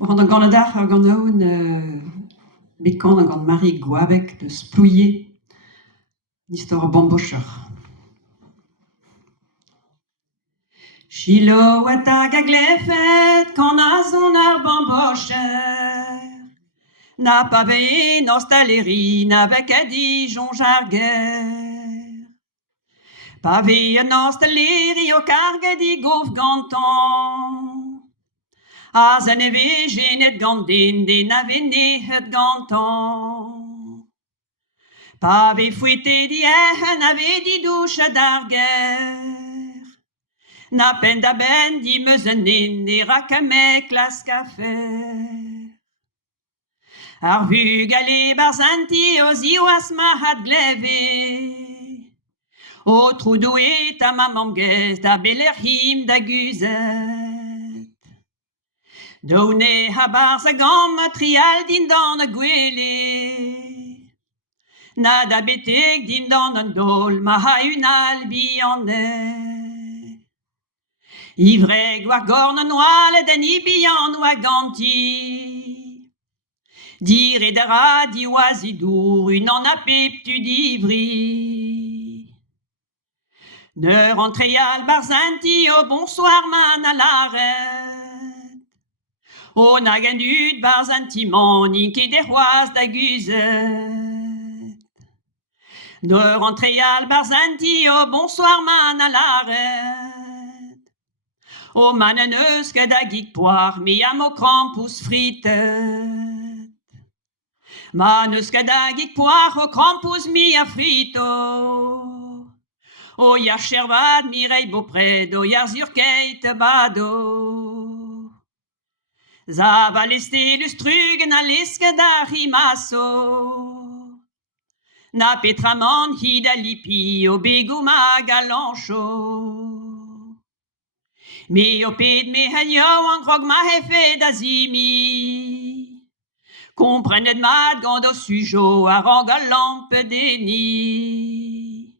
An gant dar ar gant aoun bekant an gant Marie Gwabek de splouier istor bambocher. Chiloat hag a glefet kan a zon ar bambocher. Na pa vein ostaleri na vek a Dijon jarger. Pa vein ostaleri o karget i gof gantan. A zan e vejenet gant den a venehet gantan. Pa ve fouete di ehen a ve di douche d'arger. Na pen da ben di meus an en e rakamek las kafer. Ar vug ale barzanti o ziwas ma hat gleve. O troudouet a ma mamgez da beler him da guzet. Daoune ha barz a gam trial din dan a gwele. Na da betek din dan an dol ma ha un albi an e. Ivreg war gorn an oal den ibian wa ganti. Dire da ra di oazidour un an a pep tu divri. Ne rentreal barzanti o bonsoir man a laret. O nagen dud barzanti man ket de c'hoaz da guzet. Ne rentreal barzanti o bonsoir man a laret. O man an eus ket da gig poar me am o krampous fritet. Man eus ket da gig poar o krampous mi a frito. O yar chervad Mireille Beaupret o yar zurkeit bado. Zav a leste lustrugen a lesket da rimaso. Na petramant hid a lipi o begou ma galancho. Me o ped me hanyo an grog ma hefe da zimi. Komprenet mat gant o sujo ar an galamp deni.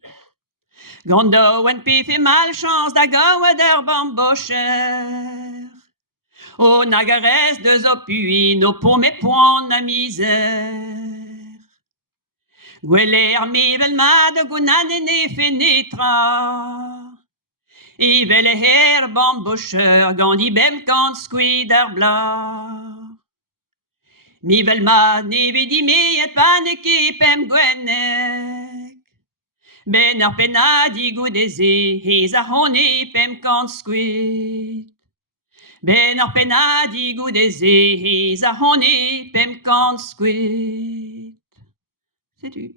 Gant daouen pefe malchans da gaouet ur bambocher. O nagarez deus o puin o pom e poan a mizer. Gweler mevel mat o gounaden e fenetra. Evel e her bambocher gant i bem kant skoued ar blar. Mevel mat neve di meet panek e pem gwennek. Ben ar penadi goudeze hez a hone pem kant skoued. Ben ar penadi goudeze hez a hone pem kant skoued. C'est tu.